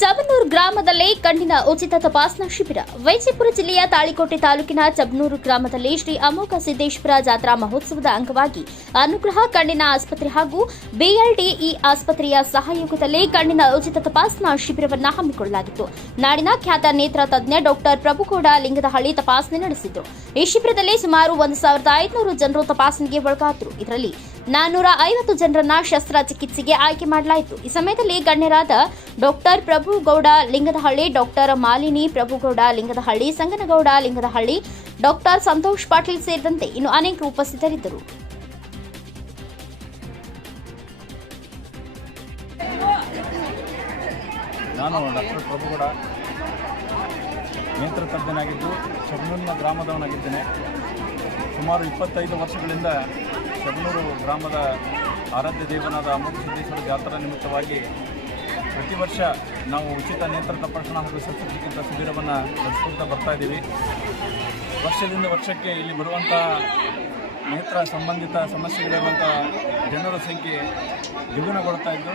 ಚಬನೂರು ಗ್ರಾಮದಲ್ಲಿ ಕಣ್ಣಿನ ಉಚಿತ ತಪಾಸಣಾ ಶಿಬಿರ. ವೈಜಯಪುರ ಜಿಲ್ಲೆಯ ತಾಳಿಕೋಟೆ ತಾಲೂಕಿನ ಚಬನೂರು ಗ್ರಾಮದಲ್ಲಿ ಶ್ರೀ ಅಮೋಘ ಸಿದ್ದೇಶ್ವರ ಜಾತ್ರಾ ಮಹೋತ್ಸವದ ಅಂಗವಾಗಿ ಅನುಗ್ರಹ ಕಣ್ಣಿನ ಆಸ್ಪತ್ರೆ ಹಾಗೂ ಬಿಎಲ್ಡಿಇ ಆಸ್ಪತ್ರೆಯ ಸಹಯೋಗದಲ್ಲಿ ಕಣ್ಣಿನ ಉಚಿತ ತಪಾಸಣಾ ಶಿಬಿರವನ್ನು ಹಮ್ಮಿಕೊಳ್ಳಲಾಗಿತ್ತು. ನಾಡಿನ ಖ್ಯಾತ ನೇತ್ರ ತಜ್ಞ ಡಾಕ್ಟರ್ ಪ್ರಭುಗೌಡ ಲಿಂಗದಹಳ್ಳಿ ತಪಾಸಣೆ ನಡೆಸಿದ್ರು ಈ ಶಿಬಿರದಲ್ಲಿ ಸುಮಾರು ಒಂದು ಸಾವಿರದ ಐದುನೂರು ಜನರು ತಪಾಸಣೆಗೆ ಒಳಗಾದರು. ಇದರಲ್ಲಿ ನಾನ್ನೂರ ಐವತ್ತು ಜನರನ್ನ ಶಸ್ತ್ರಚಿಕಿತ್ಸೆಗೆ ಆಯ್ಕೆ ಮಾಡಲಾಯಿತು. ಈ ಸಮಯದಲ್ಲಿ ಗಣ್ಯರಾದ doctor Prabhugowda Lingadahalli, doctor Malini Prabhugowda Lingadahalli, Sanganagowda Lingadahalli, doctor Santosh Patil ಸೇರಿದಂತೆ ಇನ್ನು ಅನೇಕರು ಉಪಸ್ಥಿತರಿದ್ದರು. ನಾನು ಡಾಕ್ಟರ್ ಪ್ರಭುಗೌಡ. ನೇತ್ರ ತಜ್ಞನಾಗಿದ್ದು ಗ್ರಾಮದವನಾಗಿದ್ದೇನೆ. ಸುಮಾರು ಇಪ್ಪತ್ತೈದು ವರ್ಷಗಳಿಂದ ಶಬನೂರು ಗ್ರಾಮದ ಆರಾಧ್ಯ ದೇವನಾದ ಅಮೋಘ ಸಿದ್ದೇಶ್ವರ ಜಾತ್ರಾ ನಿಮಿತ್ತವಾಗಿ ಪ್ರತಿ ವರ್ಷ ನಾವು ಉಚಿತ ನೇತ್ರ ತಪಾಸಣಾ ಹಾಗೂ ಶಸ್ತ್ರಚಿಕಿತ್ಸಾ ಶಿಬಿರವನ್ನು ನಡೆಸ್ಕೊಳ್ತಾ ಬರ್ತಾ ಇದ್ದೀವಿ. ವರ್ಷದಿಂದ ವರ್ಷಕ್ಕೆ ಇಲ್ಲಿ ಬರುವಂಥ ನೇತ್ರ ಸಂಬಂಧಿತ ಸಮಸ್ಯೆಗಳಿರುವಂಥ ಜನರ ಸಂಖ್ಯೆ ದ್ವಿಗುಣಗೊಳ್ತಾ ಇದ್ದು,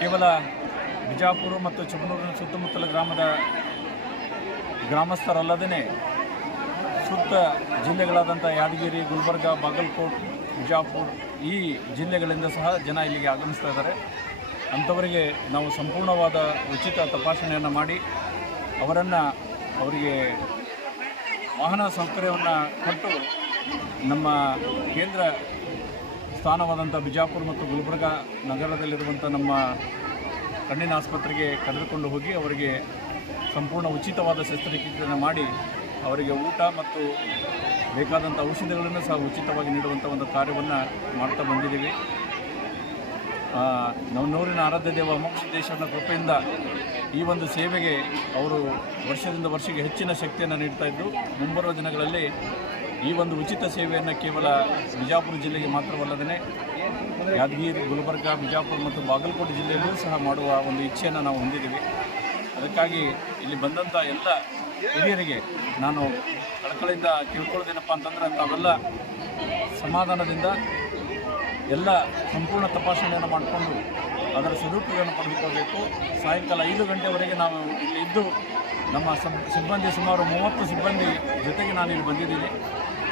ಕೇವಲ ಬಿಜಾಪುರ ಮತ್ತು ಚಬನೂರಿನ ಸುತ್ತಮುತ್ತಲ ಗ್ರಾಮದ ಗ್ರಾಮಸ್ಥರಲ್ಲದೇ ಸುತ್ತ ಜಿಲ್ಲೆಗಳಾದಂಥ ಯಾದಗಿರಿ, ಗುಲ್ಬರ್ಗ, ಬಾಗಲಕೋಟ್ ಬಿಜಾಪುರ ಈ ಜಿಲ್ಲೆಗಳಿಂದ ಸಹ ಜನ ಇಲ್ಲಿಗೆ ಆಗಮಿಸ್ತಾ ಇದ್ದಾರೆ. ಅಂಥವರಿಗೆ ನಾವು ಸಂಪೂರ್ಣವಾದ ಉಚಿತ ತಪಾಸಣೆಯನ್ನು ಮಾಡಿ, ಅವರನ್ನು ಅವರಿಗೆ ವಾಹನ ಸೌಕರ್ಯವನ್ನು ಕೊಟ್ಟು ನಮ್ಮ ಕೇಂದ್ರ ಸ್ಥಾನವಾದಂಥ ಬಿಜಾಪುರ ಮತ್ತು ಗುಲ್ಬರ್ಗ ನಗರದಲ್ಲಿರುವಂಥ ನಮ್ಮ ಕಣ್ಣಿನ ಆಸ್ಪತ್ರೆಗೆ ಕರೆದುಕೊಂಡು ಹೋಗಿ ಅವರಿಗೆ ಸಂಪೂರ್ಣ ಉಚಿತವಾದ ಶಸ್ತ್ರಚಿಕಿತ್ಸೆಯನ್ನು ಮಾಡಿ ಅವರಿಗೆ ಊಟ ಮತ್ತು ಬೇಕಾದಂಥ ಔಷಧಿಗಳನ್ನು ಸಹ ಉಚಿತವಾಗಿ ನೀಡುವಂಥ ಒಂದು ಕಾರ್ಯವನ್ನು ಮಾಡ್ತಾ ಬಂದಿದ್ದೀವಿ. ನಮ್ಮೂರಿನ ಆರಾಧ್ಯ ದೇವ ಮೋಕ್ಷದೇಶನ ಕೃಪೆಯಿಂದ ಈ ಒಂದು ಸೇವೆಗೆ ಅವರು ವರ್ಷದಿಂದ ವರ್ಷಕ್ಕೆ ಹೆಚ್ಚಿನ ಶಕ್ತಿಯನ್ನು ನೀಡ್ತಾ ಇದ್ದು, ಮುಂಬರುವ ದಿನಗಳಲ್ಲಿ ಈ ಒಂದು ಉಚಿತ ಸೇವೆಯನ್ನು ಕೇವಲ ಬಿಜಾಪುರ ಜಿಲ್ಲೆಗೆ ಮಾತ್ರವಲ್ಲದೇ ಯಾದಗಿರಿ, ಗುಲ್ಬರ್ಗ, ಬಿಜಾಪುರ ಮತ್ತು ಬಾಗಲಕೋಟೆ ಜಿಲ್ಲೆಯಲ್ಲೂ ಸಹ ಮಾಡುವ ಒಂದು ಇಚ್ಛೆಯನ್ನು ನಾವು ಹೊಂದಿದ್ದೀವಿ. ಅದಕ್ಕಾಗಿ ಇಲ್ಲಿ ಬಂದಂಥ ಎಲ್ಲ ಹಿರಿಯರಿಗೆ ನಾನು ಕಳಕಳಿಯಿಂದ ತಿಳ್ಕೊಳ್ಳೋದೇನಪ್ಪ ಅಂತಂದರೆ ತಾವೆಲ್ಲ ಸಮಾಧಾನದಿಂದ ಎಲ್ಲ ಸಂಪೂರ್ಣ ತಪಾಸಣೆಯನ್ನು ಮಾಡಿಕೊಂಡು ಅದರ ಸದುಪಯೋಗವನ್ನು ಪಡೆದುಕೊಳ್ಬೇಕು ಸಾಯಂಕಾಲ ಐದು ಗಂಟೆವರೆಗೆ ನಾವು ಇಲ್ಲಿ ಇದ್ದು ನಮ್ಮ ಸಬ್, ಸಿಬ್ಬಂದಿ ಸುಮಾರು ಮೂವತ್ತು ಸಿಬ್ಬಂದಿ ಜೊತೆಗೆ ನಾನು ಇಲ್ಲಿ ಬಂದಿದ್ದೀನಿ.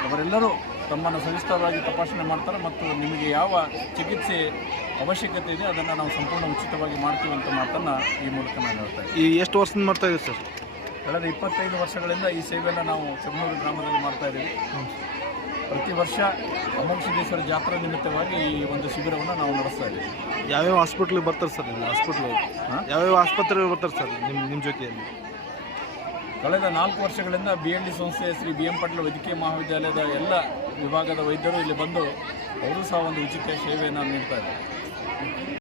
ಅವರೆಲ್ಲರೂ ತಮ್ಮನ್ನು ಸವಿಸ್ತರವಾಗಿ ತಪಾಸಣೆ ಮಾಡ್ತಾರೆ ಮತ್ತು ನಿಮಗೆ ಯಾವ ಚಿಕಿತ್ಸೆ ಅವಶ್ಯಕತೆ ಇದೆ ಅದನ್ನು ನಾವು ಸಂಪೂರ್ಣ ಉಚಿತವಾಗಿ ಮಾಡ್ತೀವಿ ಅಂತ ಮಾತನ್ನು ಈ ಮೂಲಕ ನಾನು ಹೇಳ್ತಾ ಈ ಎಷ್ಟು ವರ್ಷದಿಂದ ಮಾಡ್ತಾ ಇದ್ದೀವಿ ಸರ್? ಕಳೆದ ಇಪ್ಪತ್ತೈದು ವರ್ಷಗಳಿಂದ ಈ ಸೇವೆಯನ್ನು ನಾವು ಚನ್ನೂರು ಗ್ರಾಮದಲ್ಲಿ ಮಾಡ್ತಾ ಇದ್ದೀವಿ. ಪ್ರತಿ ವರ್ಷ ಅಮೋಘ ಸಿದ್ದೇಶ್ವರ ಜಾತ್ರಾ ನಿಮಿತ್ತವಾಗಿ ಈ ಒಂದು ಶಿಬಿರವನ್ನು ನಾವು ನಡೆಸ್ತಾ ಇದ್ದೀವಿ. ಯಾವ್ಯಾವ ಹಾಸ್ಪಿಟ್ಲಿಗೆ ಬರ್ತಾರೆ ಸರ್ ನಿಮ್ಮ ಹಾಸ್ಪಿಟ್ಲ್? ಯಾವ್ಯಾವ ಆಸ್ಪತ್ರೆಗೆ ಬರ್ತಾರೆ ಸರ್ ನಿಮ್ಮ ನಿಮ್ಮ ಜೊತೆಯಲ್ಲಿ? ಕಳೆದ ನಾಲ್ಕು ವರ್ಷಗಳಿಂದ ಬಿ ಎಲ್ ಡಿ ಸಂಸ್ಥೆ ಶ್ರೀ ಬಿ ಎಂ ಪಟೇಲ್ ವೈದ್ಯಕೀಯ ಮಹಾವಿದ್ಯಾಲಯದ ಎಲ್ಲ ವಿಭಾಗದ ವೈದ್ಯರು ಇಲ್ಲಿ ಬಂದು ಅವರು ಸಹ ಒಂದು ಉಚಿತ ಸೇವೆಯನ್ನು ನೀಡ್ತಾ ಇದ್ದಾರೆ.